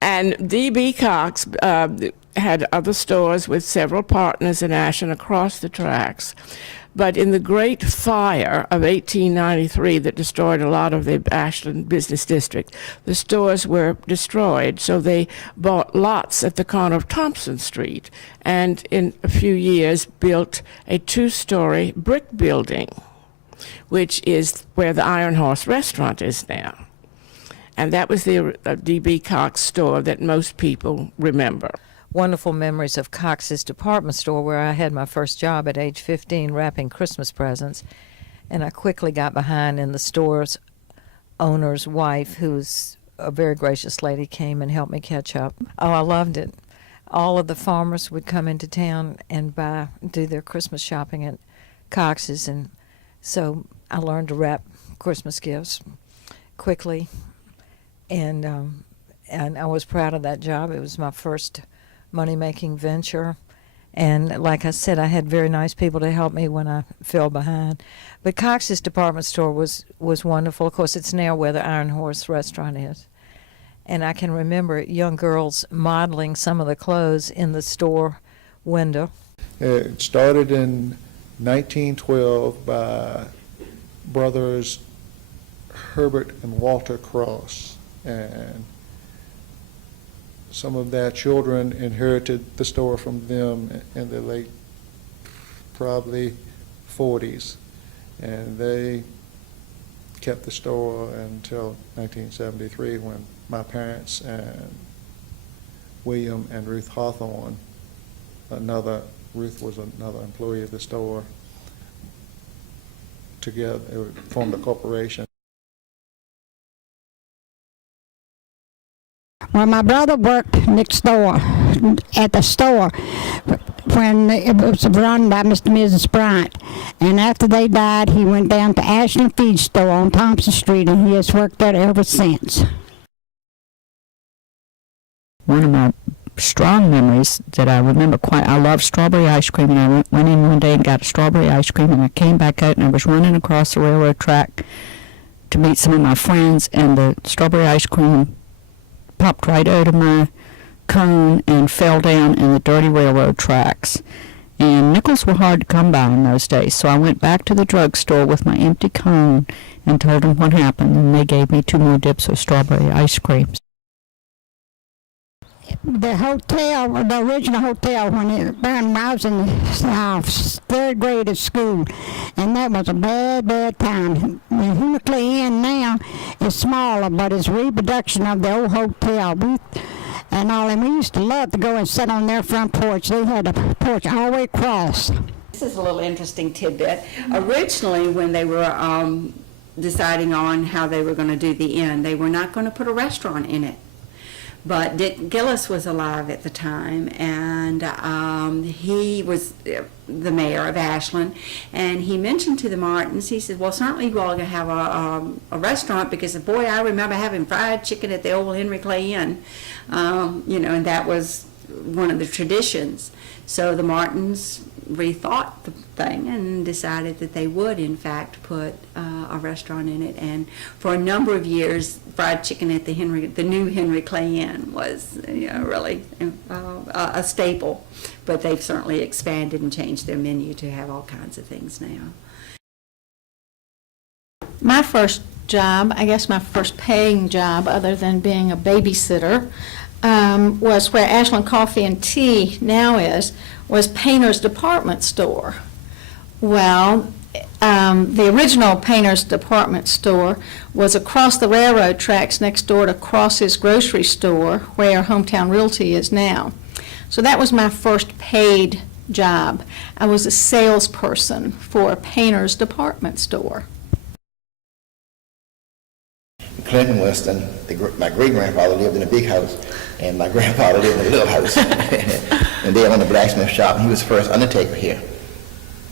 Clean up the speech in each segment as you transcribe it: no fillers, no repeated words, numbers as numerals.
And D.B. Cox had other stores with several partners in Ashland across the tracks. But in the Great Fire of 1893 that destroyed a lot of the Ashland business district, the stores were destroyed, so they bought lots at the corner of Thompson Street and in a few years built a two-story brick building, which is where the Iron Horse restaurant is now. And that was the D.B. Cox store that most people remember. Wonderful memories of Cox's department store, where I had my first job at age 15 wrapping Christmas presents. And I quickly got behind, and the store's owner's wife, who's a very gracious lady, came and helped me catch up. Oh, I loved it. All of the farmers would come into town and do their Christmas shopping at Cox's, and so I learned to wrap Christmas gifts quickly. And I was proud of that job. It was my first money-making venture. And like I said, I had very nice people to help me when I fell behind. But Cox's department store was wonderful. Of course, it's now where the Iron Horse restaurant is. And I can remember young girls modeling some of the clothes in the store window. It started in 1912 by brothers Herbert and Walter Cross. And some of their children inherited the store from them in the late, probably 40s. And they kept the store until 1973, when my parents and William and Ruth Hawthorne, Ruth was another employee of the store, together formed a corporation. Well, my brother worked next door at the store when it was run by Mr. and Mrs. Bryant. And after they died, he went down to Ashland Feed Store on Thompson Street, and he has worked there ever since. One of my strong memories that I remember I love strawberry ice cream, and I went in one day and got strawberry ice cream, and I came back out and I was running across the railroad track to meet some of my friends, and the strawberry ice cream popped right out of my cone and fell down in the dirty railroad tracks. And nickels were hard to come by in those days, so I went back to the drugstore with my empty cone and told them what happened, and they gave me 2 more dips of strawberry ice cream. The hotel, the original hotel, when it burned, I was in the 3rd grade at school, and that was a bad, bad time. The Hickory Inn now is smaller, but it's a reproduction of the old hotel. And we used to love to go and sit on their front porch. They had a porch all the way across. This is a little interesting tidbit. Originally, when they were deciding on how they were going to do the inn, they were not going to put a restaurant in it. But Dick Gillis was alive at the time, and he was the mayor of Ashland, and he mentioned to the Martins, he said, well, certainly you all are going to have a restaurant, because, boy, I remember having fried chicken at the old Henry Clay Inn, and that was one of the traditions. So the Martins rethought the thing and decided that they would, in fact, put a restaurant in it. And for a number of years, fried chicken at the new Henry Clay Inn was really a staple. But they've certainly expanded and changed their menu to have all kinds of things now. My first job, I guess my first paying job, other than being a babysitter, was where Ashland Coffee and Tea now was Painter's Department Store. Well, the original Painter's Department Store was across the railroad tracks next door to Cross's grocery store, where Hometown Realty is now. So that was my first paid job. I was a salesperson for a Painter's Department Store. Clinton Winston, my great-grandfather lived in a big house, and my grandfather lived in a little house. And they owned a blacksmith shop, and he was the first undertaker here,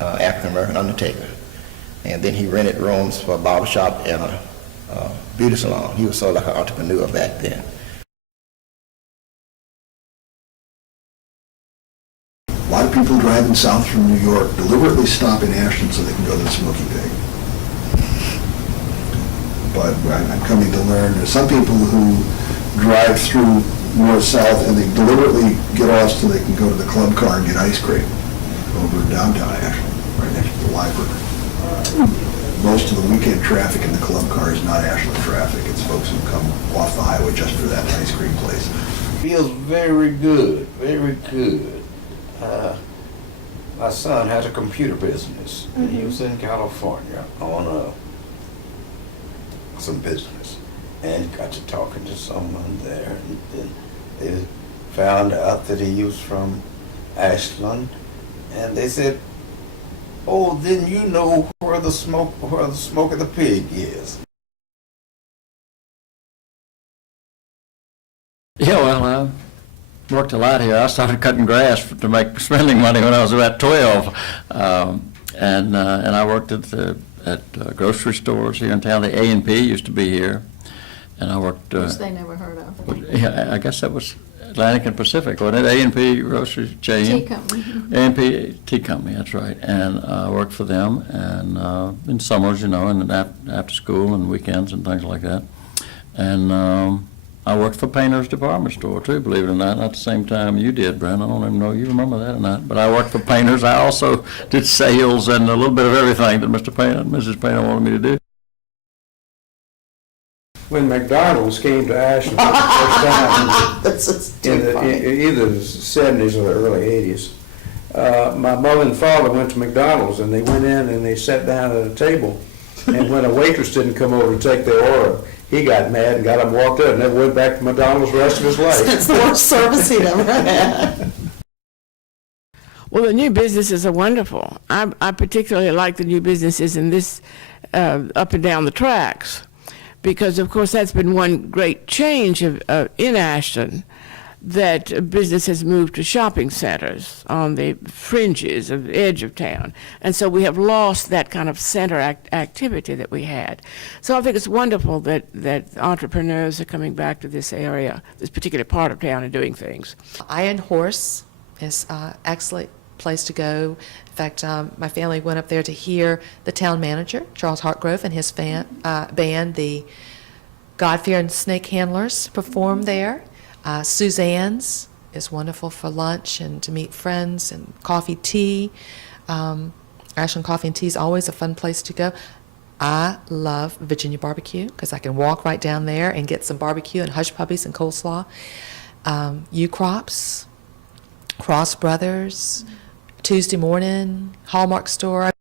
African-American undertaker. And then he rented rooms for a barber shop and a beauty salon. He was sort of like an entrepreneur back then. A lot of people driving south from New York deliberately stop in Ashland so they can go to the Smoky Pig. But I'm coming to learn there's some people who drive through north-south, and they deliberately get off so they can go to the club car and get ice cream over in downtown Ashland, right next to the library. Most of the weekend traffic in the club car is not Ashland traffic. It's folks who come off the highway just for that ice cream place. Feels very good, very good. My son has a computer business. He was in California on some business, and got to talking to someone there, and then they found out that he was from Ashland, and they said, "Oh, then you know where the smoke of the pig is." Yeah, well, I worked a lot here. I started cutting grass to make spending money when I was about 12, and I worked at grocery stores here in town. The A&P used to be here, and I worked. Which they never heard of. Yeah, I guess that was Atlantic and Pacific, wasn't it? A&P grocery chain. Tea company. A&P Tea Company, that's right. And I worked for them, and in summers, and after school and weekends and things like that. And I worked for Painter's Department Store too, believe it or not the same time you did, Brent. I don't even know you remember that or not. But I worked for Painter's. I also did sales and a little bit of everything that Mr. Painter and Mrs. Painter wanted me to do. When McDonald's came to Ashland for the first time in either the 70s or the early 80s, my mother and father went to McDonald's, and they went in and they sat down at a table, and when a waitress didn't come over to take their order, he got mad and got up and walked out and never went back to McDonald's the rest of his life. It's the worst service he'd ever had. Well, the new businesses are wonderful. I particularly like the new businesses in this up and down the tracks, because of course that's been one great change in Ashland, that business has moved to shopping centers on the fringes of the edge of town. And so we have lost that kind of center activity that we had. So I think it's wonderful that entrepreneurs are coming back to this area, this particular part of town, and doing things. Iron Horse is an excellent place to go. In fact, my family went up there to hear the town manager, Charles Hartgrove, and his band, the God-fearing Snake Handlers, perform there. Suzanne's is wonderful for lunch and to meet friends, and coffee, tea. Ashland Coffee and Tea is always a fun place to go. I love Virginia barbecue because I can walk right down there and get some barbecue and hush puppies and coleslaw. U-Crops, Cross Brothers, Tuesday Morning, Hallmark Store.